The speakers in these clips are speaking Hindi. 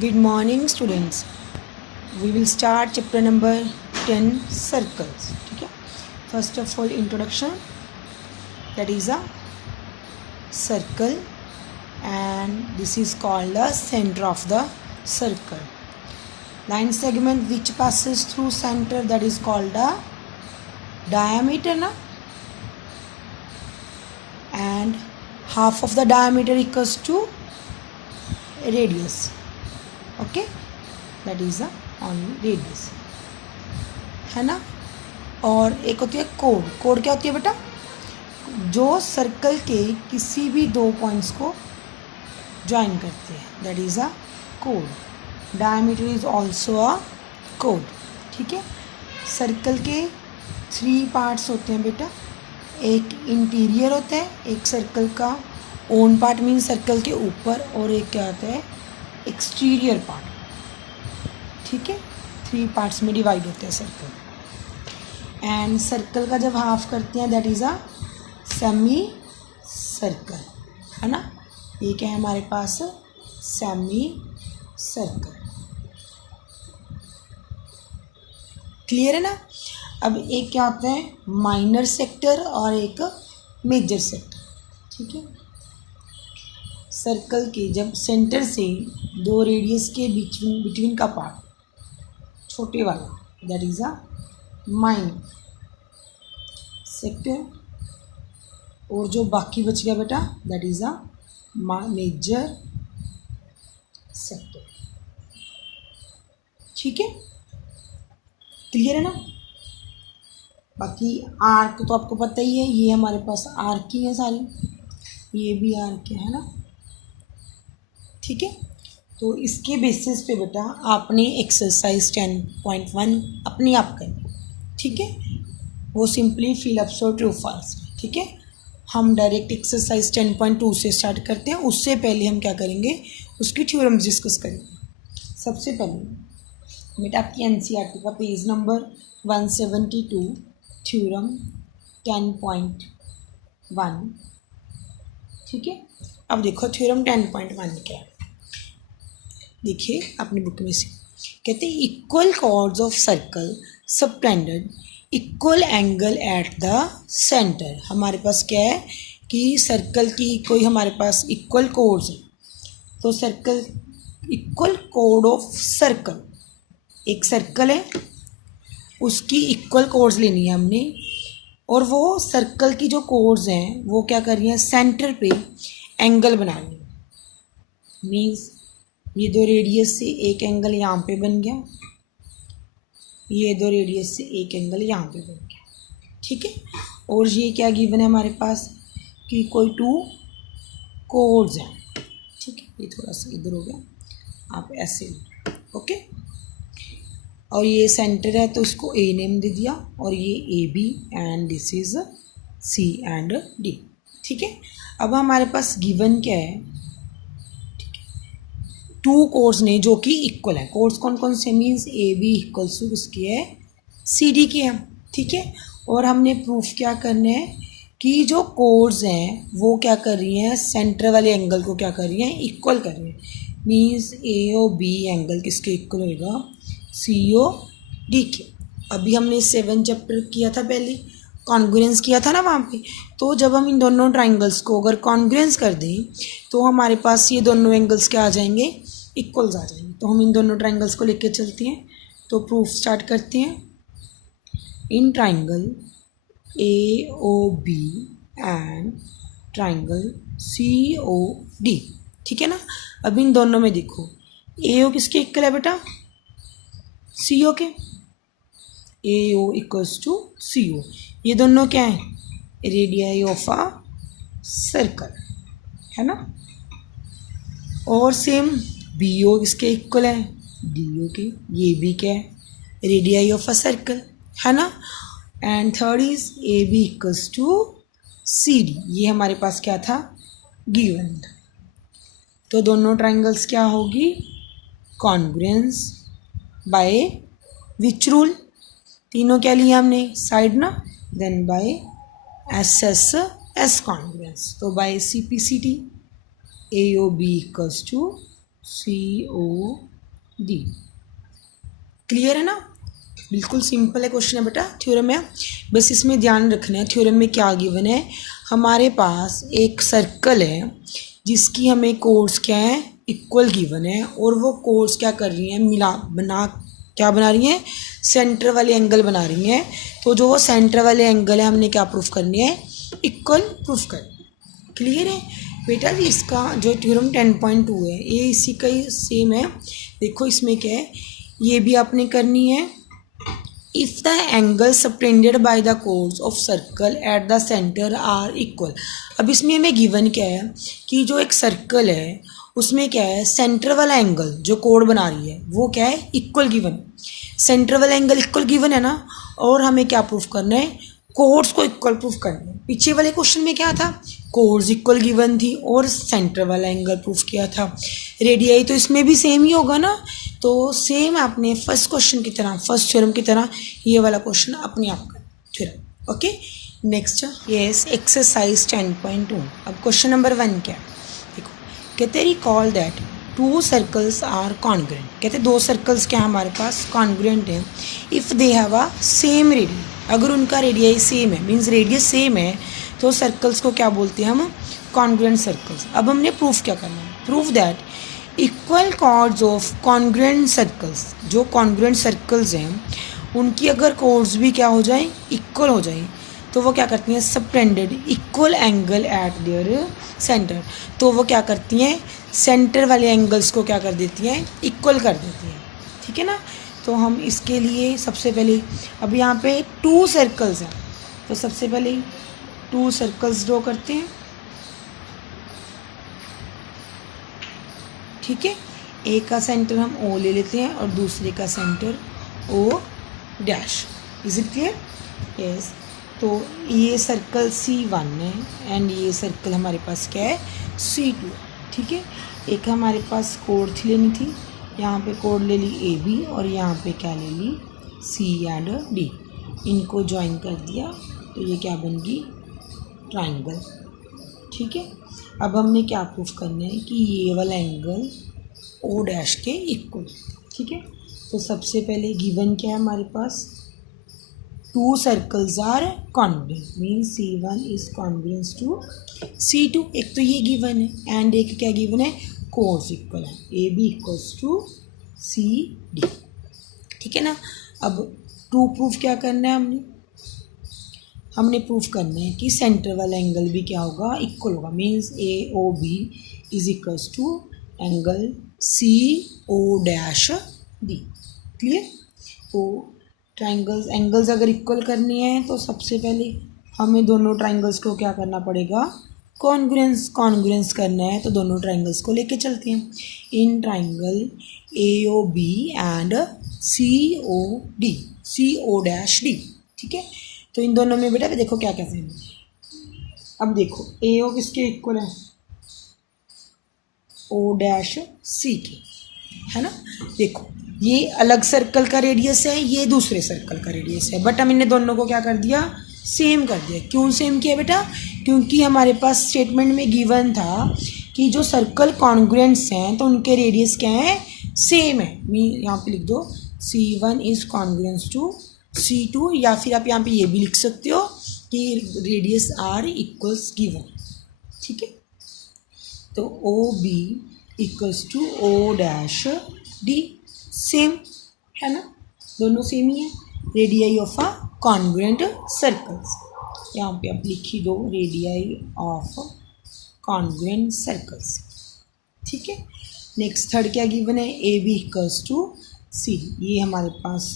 Good morning students. We will start chapter number 10 circles. ठीक है. First of all introduction, that is a circle and this is called the center of the circle. Line segment which passes through center, that is called the diameter na? And half of the diameter equals to radius. Okay, that is the only radius है ना. और एक होती है कोड. कोड क्या होती है बेटा? जो सर्कल के किसी भी दो पॉइंट्स को ज्वाइन करते हैं, that is a code. Diameter is also a code. ठीक है. सर्कल के 3 पार्ट्स होते हैं बेटा. एक इंटीरियर होता है, एक सर्कल का ओन पार्ट मीन्स सर्कल के ऊपर, और एक क्या होता है एक्सटीरियर पार्ट. ठीक है. 3 पार्ट्स में डिवाइड होते हैं सर्कल. एंड सर्कल का जब हाफ करते हैं that is a semi circle है ना. ये क्या है हमारे पास? Semi circle. क्लियर है ना. अब एक क्या होता है माइनर सेक्टर और एक मेजर सेक्टर. ठीक है. सर्कल के जब सेंटर से 2 रेडियस के बिटवीन का पार्ट छोटे वाला, that is a minor sector, और जो बाकी बच गया बेटा that is a major sector. ठीक है. क्लियर है ना. बाकी आर्क तो आपको पता ही है, ये हमारे पास आर्क ही है सारी, ये भी आर्क है ना. ठीक है. तो इसके बेसिस पे बेटा आपने एक्सरसाइज 10.1 अपने आप करनी. ठीक है. वो simply fill up so true false. ठीक है. हम डायरेक्ट एक्सरसाइज 10.2 से स्टार्ट करते हैं. उससे पहले हम क्या करेंगे, उसकी थ्योरम्स डिस्कस करेंगे. सबसे पहले बेटा आपकी एनसीईआरटी का पेज नंबर 172 थ्योरम 10.1. ठीक है. अब देखो थ्योरम 10.1 क्या है. देखिए अपनी बुक में से कहते हैं equal chords of circle subtended equal angle at the centre. हमारे पास क्या है कि सर्कल की कोई हमारे पास इक्वल कोड्स है. तो circle equal code of circle, एक सर्कल है उसकी इक्वल कोड्स लेनी है हमने, और वो सर्कल की जो कोड्स हैं वो क्या कर रही हैं सेंटर पे एंगल बना रही हैं. मीन्स ये 2 रेडियस से एक एंगल यहाँ पे बन गया, ये 2 रेडियस से एक एंगल यहाँ पे बन गया. ठीक है. और ये क्या गिवन है हमारे पास कि कोई 2 कोड्स हैं. ठीक है. ये थोड़ा सा इधर हो गया, आप ऐसे. ओके. और ये सेंटर है तो उसको ए नेम दे दिया, और ये A B and this is C and D. ठीक है. अब हमारे पास गिवन क्या है, 2 कोड्स ने जो कि इक्वल है. कोड्स कौन कौन से? Means A B equals to उसकी है सी डी की है. ठीक है. और हमने प्रूफ क्या करना है कि जो कोड्स हैं वो क्या कर रही हैं सेंटर वाले एंगल को क्या कर रही हैं इक्वल कर रही हैं. मीन्स ए ओ बी एंगल किसके इक्वल होगा? सी ओ डी के. अभी हमने 7 चैप्टर किया था पहले, कॉन्ग्रुएंस किया था ना वहाँ पे. तो जब हम इन दोनों ट्राइंगल्स को अगर कॉन्ग्रुएंस कर दें तो हमारे पास ये दोनों एंगल्स क्या आ जाएंगे, इक्वल्स आ जाएंगे. तो हम इन दोनों ट्राइंगल्स को लेकर चलते हैं. तो प्रूफ स्टार्ट करते हैं. In triangle A O B and triangle C O D. ठीक है ना. अब इन दोनों में देखो ए ओ किसके इक्वल है बेटा? सी ओ के. ए ओ इक्वल्स टू सी ओ. ये दोनों क्या है? रेडियाई ऑफ अ सर्कल है ना. और सेम बी ओ किसके इक्वल है? डी ओ के. ये भी क्या है? रेडियाई ऑफ अ सर्कल है ना. And third is A B equals to C D. ये हमारे पास क्या था? गिवन था. तो दोनों ट्राइंगल्स क्या होगी? Congruence by which rule? तीनों क्या लिया हमने? साइड ना. Then by S S S congruence. तो by C P C T A O B equals to COD। Clear है ना? बिल्कुल सिंपल है क्वेश्चन है बेटा, थ्योरम है। बस इसमें ध्यान रखना है थ्योरम में क्या गिवन है। हमारे पास एक सर्कल है जिसकी हमें कोर्स क्या है, इक्वल गिवन है, और वो कोर्स क्या कर रही हैं, क्या बना रही हैं, सेंटर वाले एंगल बना रही हैं। तो जो वो सेंटर वाले एंगल है हमने क्या प्रूफ करनी है, इक्वल प्रूफ करनी है। क्लियर है बेटा जी? इसका जो थ्योरम 10.2 है ये इसी का ही सेम है। देखो इसमें क्या है, ये भी आपने करनी है। If the angle subtended by the course of circle at the centre are equal. अब इसमें हमें गिवन क्या है कि जो एक सर्कल है उसमें क्या है, सेंटर वाला एंगल जो कोड बना रही है वो क्या है, इक्वल गिवन। सेंटर वाला एंगल इक्वल गिवन है ना, और हमें क्या प्रूफ करना है, कोर्स को इक्वल प्रूफ करना है। पीछे वाले क्वेश्चन में क्या था, कोर्स इक्वल गिवन थी और सेंटर वाला एंगल प्रूफ किया था। रेडियाई तो इसमें भी सेम ही होगा ना, तो सेम आपने फर्स्ट क्वेश्चन की तरह, फर्स्ट थ्योरम की तरह ये वाला क्वेश्चन अपने आप का theorem. Okay, next yes exercise 10.2। अब क्वेश्चन नंबर 1 क्या है, देखो कहते recall that two circles are congruent. कहते दो सर्कल्स क्या हमारे पास कॉन्ग्रुएंट हैं if they have a same radius. अगर उनका रेडियस सेम है, मीन्स रेडियस सेम है, तो सर्कल्स को क्या बोलते हैं हम, कॉन्ग्रुएंट सर्कल्स। अब हमने प्रूफ क्या करना है, proof that equal chords of congruent circles, जो कॉन्ग्रुएंट सर्कल्स हैं उनकी अगर कॉर्ड्स भी क्या हो जाए, इक्वल हो जाए, तो वो क्या करती हैं, subtended equal angle eight there centre. तो वो क्या करती हैं, सेंटर वाले एंगल्स को क्या कर देती हैं, इक्वल कर देती हैं। ठीक है ना? तो हम इसके लिए सबसे पहले, अब यहाँ पे 2 सर्कल्स हैं, तो सबसे पहले 2 सर्कल्स ड्रॉ करते हैं। ठीक है, एक का सेंटर हम O ले लेते हैं और दूसरे का centre O dash. Is it clear? Yes. तो ये सर्कल C1 है एंड ये सर्कल हमारे पास क्या है, C2। ठीक है, एक हमारे पास कोड थी लेनी थी, यहाँ पे कोड ले ली AB और यहाँ पे क्या ले ली, C एंड D। इनको ज्वाइन कर दिया तो ये क्या बन गई, ट्राइंगल। ठीक है, अब हमने क्या प्रूफ करना है कि ये वाला एंगल O डैश के इक्वल। ठीक है, तो सबसे पहले गिवन क्या है हमारे पास, 2 circles are congruent, means C1 is congruent to C2। एक तो ये गिवन है एंड एक क्या गिवन है, कोर्स इक्वल है, AB इक्वल्स टू CD। ठीक है ना? अब 2 प्रूफ क्या करना है, हमने प्रूफ करना है कि सेंटर वाला एंगल भी क्या होगा, इक्वल होगा, means AOB is equals to angle CO dash D। Clear? तो ट्राइंगल्स, एंगल्स अगर इक्वल करनी है तो सबसे पहले हमें दोनों ट्राइंगल्स को क्या करना पड़ेगा, कॉन्ग्रुएंस करना है। तो दोनों ट्राइंगल्स को लेके चलते हैं। In triangle AOB and CO dash D। ठीक है, तो इन दोनों में बेटा देखो क्या क्या सेम है। अब देखो AO किसके इक्वल है, O डैश C के, है ना? देखो ये अलग सर्कल का रेडियस है, ये दूसरे सर्कल का रेडियस है, बट हम इन्हें दोनों को क्या कर दिया, सेम कर दिया। क्यों सेम किया बेटा, क्योंकि हमारे पास स्टेटमेंट में गिवन था कि जो सर्कल कॉन्ग्रुएंट्स हैं तो उनके रेडियस क्या है, सेम है। यहाँ पे लिख दो C1 is congruent to C2, या फिर आप यहाँ पे ये भी लिख सकते हो कि रेडियस आर इक्वल्स गिवन। ठीक है, तो OB equals to O dash D, same है ना, दोनों सेम ही है। Radii of a congruent circles, यहाँ पे आप लिखी दो रेडियाई ऑफ कॉन्ग्रुएंट सर्कल्स। ठीक है, नेक्स्ट थर्ड क्या गिवन है, AB इक्वल्स टू C, ये हमारे पास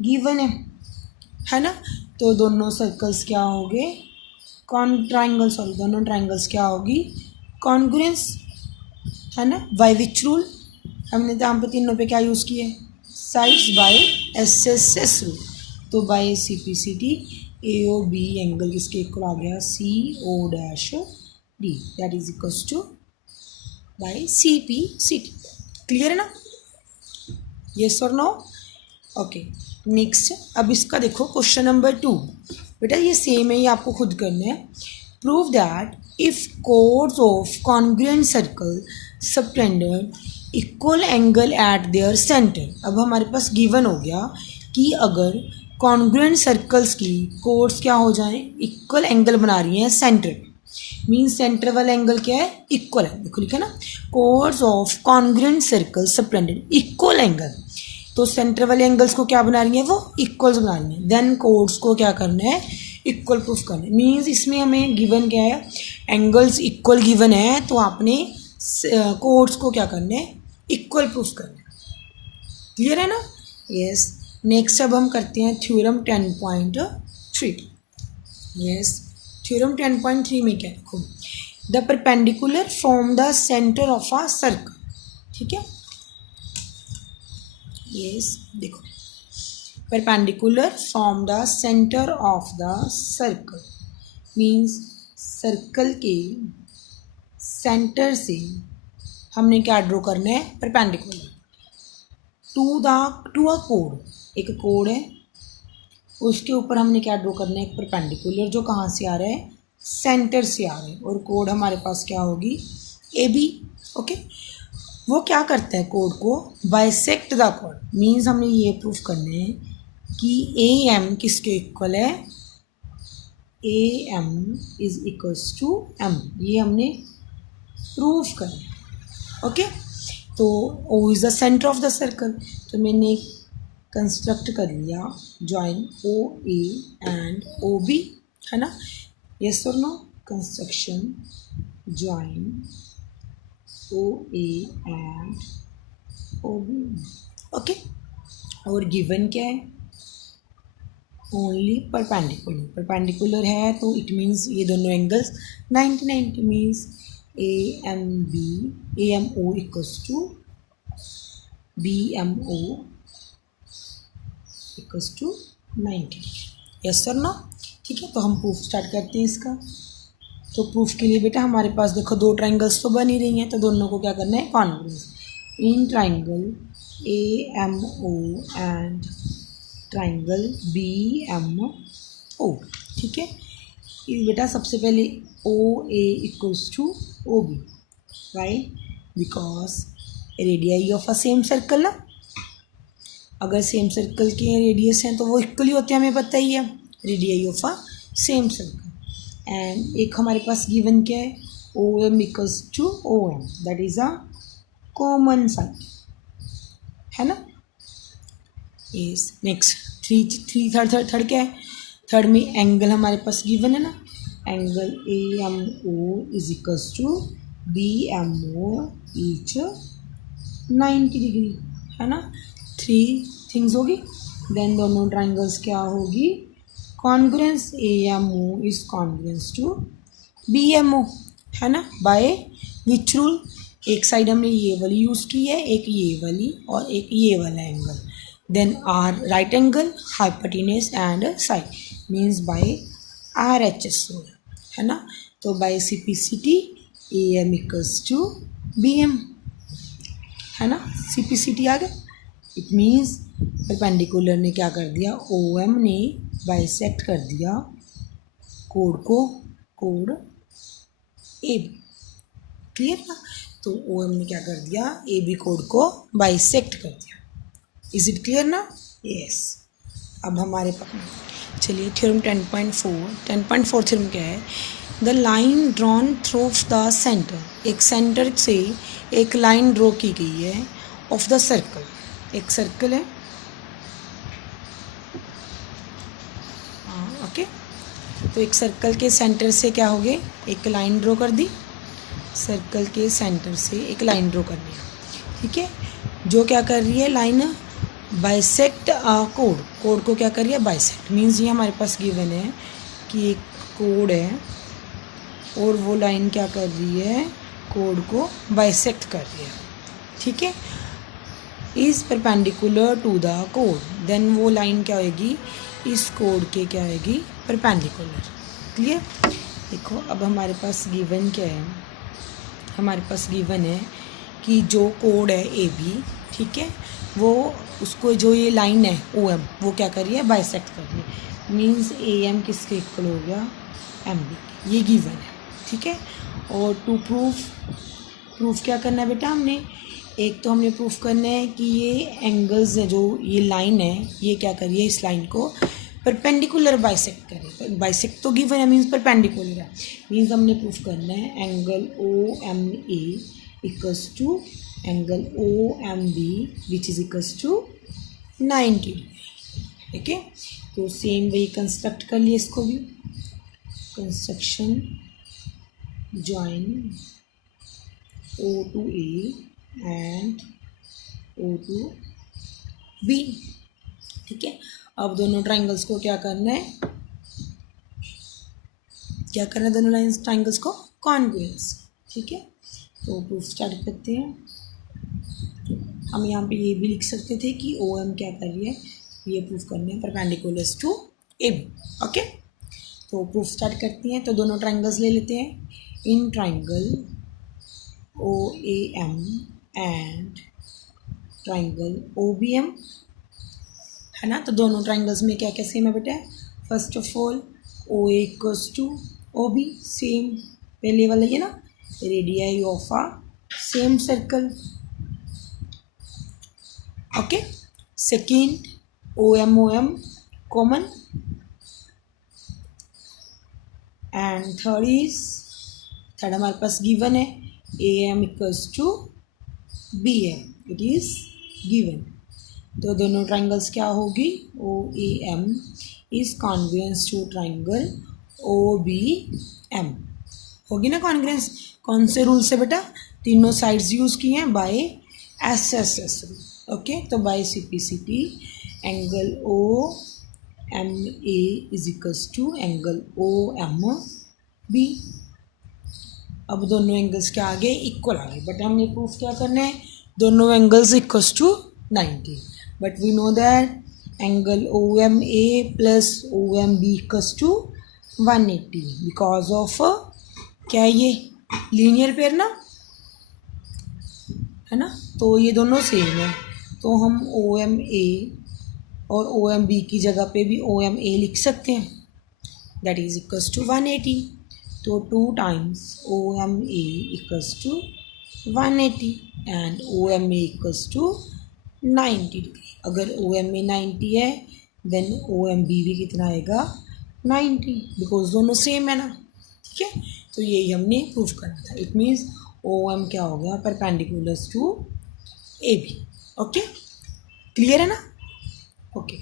गिवन है ना? तो दोनों सर्कल्स क्या हो गए, दोनों ट्राइंगल्स क्या होगी, कॉन्ग्रुएंस, है ना? बाय विच रूल, हमने यहाँ पे तीनों पे क्या यूज़ किए, साइड्स बाय SSS रूल। तो बाय CPCD AOB एंगल किसके इक्वल आ गया, CO dash D, that is equals to by CPCD। Clear है ना? यस और नो? ओके, नेक्स्ट अब इसका देखो क्वेश्चन नंबर 2। बेटा ये सेम है, ये आपको खुद करना है। Prove that if codes of congruent circle subtended equal angle eight there centre. अब हमारे पास गिवन हो गया कि अगर कॉन्ग्रुएंट सर्कल्स की कोड्स क्या हो जाएं, इक्वल एंगल बना रही हैं सेंटर, मीन्स सेंटर वाला एंगल क्या है, इक्वल है। देखो लिखा ना, codes of congruent circle subtended equal angle, तो सेंटर वाले एंगल्स को क्या बना रही है, वो इक्वल्स बना रही है। देन कोड्स को क्या करना है, इक्वल प्रूफ करना है। मीन्स इसमें हमें गिवन क्या है, एंगल्स इक्वल गिवन है, तो आपने कोड्स को क्या करना है, इक्वल प्रूफ करना है। क्लियर है ना? यस। नेक्स्ट अब हम करते हैं थ्योरम 10.3। यस, थ्योरम 10.3 में क्या देखो, the perpendicular from the centre of a circle. ठीक है, यस देखो, perpendicular from the centre of the circle means circle के सेंटर से हमने क्या ड्रॉ करना है, परपेंडिकुलर टू अ कोड। एक कोड है, उसके ऊपर हमने क्या ड्रॉ करना है, एक परपेंडिकुलर जो कहाँ से आ रहा है, सेंटर से आ रहा है, और कोड हमारे पास क्या होगी, ए बी। ओके, वो क्या करता है, कोड को बाइसेक्ट द कोड, मीन्स हमने ये प्रूफ करना है कि ए एम किसके इक्वल है, A M is equals to M, ये हमने प्रूफ करना है। ओके, तो O is the centre of the circle, तो मैंने कंस्ट्रक्ट कर लिया join O A and O B, है ना, यस और no, construction join O A and O B. Okay, और गिवन क्या है, ओनली परपेंडिकुलर, परपेंडिकुलर है तो इट मीन्स ये दोनों angles 90 means A M O equals to B M O equals to 90। Yes sir no, ठीक है, तो हम प्रूफ स्टार्ट करते हैं इसका। तो प्रूफ के लिए बेटा हमारे पास देखो दो ट्राइंगल्स तो बन ही रही हैं, तो दोनों को क्या करना है, congruence in triangle A M O and triangle B M O. ठीक है, इस बेटा सबसे पहले O A equals to O B, right, because radii of a same circle ना, अगर सेम सर्कल के रेडियस हैं तो वो इक्वली होते हैं, हमें पता ही है, radii of a same circle. And एक हमारे पास गिवन क्या है, O M equals to O M, that is a common side, है ना। यस, नेक्स्ट थर्ड क्या है, थर्ड में एंगल हमारे पास गिवन है ना, angle A M O is equals to B M O each 90 degree, है ना। 3 थिंग्स होगी, देन दोनों ट्राइंगल्स क्या होगी, congruence A M O is congruence to B M O, है ना, बाय विच रूल, एक साइड हमने ये वाली यूज़ की है, एक ये वाली और एक ये वाला angle, then R right angle hypotenuse and side means by R H S rule, है ना। तो by CPCT A M equals to B M, है ना, सिपिसिटी आ गया, इट मीन्स परपेंडिकुलर ने क्या कर दिया, ओ एम ने बाइसेक्ट कर दिया कोड को, कोड ए बी, क्लियर ना। तो ओ एम ने क्या कर दिया, ए बी कोड को बाइसेक्ट कर दिया, इज इट क्लियर ना। यस, अब हमारे पास चलिए थ्योरम 10.4 थ्योरम क्या है, the line drawn through the centre, एक सेंटर से एक लाइन ड्रॉ की गई है ऑफ द सर्कल, एक सर्कल है, ओके, तो एक सर्कल के सेंटर से क्या हो गए, एक लाइन ड्रॉ कर दी, सर्कल के सेंटर से एक लाइन ड्रॉ कर दिया, ठीक है, जो क्या कर रही है, लाइन बाइसेक्ट कोड, कोड को क्या कर रही है, बाइसेक्ट, मीन्स ये हमारे पास गिवन है कि एक कोड है और वो लाइन क्या कर रही है, कोड को बाइसेक्ट कर रही है, ठीक है, इज़ परपेंडिकुलर टू द कोड, देन वो लाइन क्या होगी, इस कोड के क्या होगी, परपेंडिकुलर, क्लियर। देखो अब हमारे पास गिवन क्या है, हमारे पास गिवन है कि जो कोड है ए बी, ठीक है, वो उसको जो ये लाइन है ओ एम, वो क्या कर रही है, बाइसेक्ट कर रही है, मीन्स ए एम किसके इक्वल हो गया, एम बी, ये गिवन है, ठीक है। और टू प्रूफ प्रूफ क्या करना है बेटा हमने, एक तो हमने प्रूफ करना है कि ये एंगल्स है, जो ये लाइन है ये क्या करिए इस लाइन को परपेंडिकुलर बाइसेक्ट करे। बाइसेक्ट तो गिवन है, मीन्स परपेंडिकुलर है, मीन्स हमने प्रूफ करना है angle O M A equals to angle O M B which is equals to 90 degree. ठीक है, तो सेम वे कंस्ट्रक्ट कर लिए इसको भी, construction join O to A and O to B। ठीक है, अब दोनों ट्राइंगल्स को क्या करना है, क्या करना है दोनों लाइन्स ट्राइंगल्स को कॉन्ग्रुएंस। ठीक है, तो प्रूफ स्टार्ट करते हैं। हम यहाँ पे ये भी लिख सकते थे कि ओ एम क्या कर रही है, ये प्रूफ करने हैं perpendicular to A B. Okay, तो प्रूफ स्टार्ट करती हैं। तो दोनों ट्राइंगल्स ले लेते हैं, in triangle O A M and triangle O B M, है ना। तो दोनों ट्राइंगल्स में क्या क्या सेम है बेटा, first of all O A equals to O B, same पहले वाला ये ना, radii of a same circle. Okay, second O M common, and third हमारे पास गिवन है A M equals to B M, it is given. तो दोनों ट्राइंगल्स क्या होगी, O A M is congruence to triangle O B M, होगी ना कॉन्ग्रुएंस। कौन से रूल से बेटा, तीनों साइड्स यूज़ किए हैं by S S S rule. Okay, तो by C P C T angle O M A is equals to angle O M B. अब दोनों एंगल्स क्या आ गए, इक्वल आ गए, बट हमने प्रूफ क्या करना है, दोनों angles equals to 90, but we know that angle O M A plus O M B equals to 180 because of क्या है ये लीनियर पेयर ना, है ना। तो ये दोनों सेम है, तो हम ओ एम ए और ओ एम बी की जगह पे भी ओ एम ए लिख सकते हैं, दैट इज इक्वल्स टू 180। तो 2 times O M A equals to 180 and O M A equals to 90 degree. अगर ओ एम ए 90 है देन ओ एम बी भी कितना आएगा 90, बिकॉज दोनों सेम है ना। ठीक है, तो यही हमने प्रूफ करना था। इट मीन्स ओ एम क्या हो गया, perpendicular to A B. Okay, clear है ना। ओके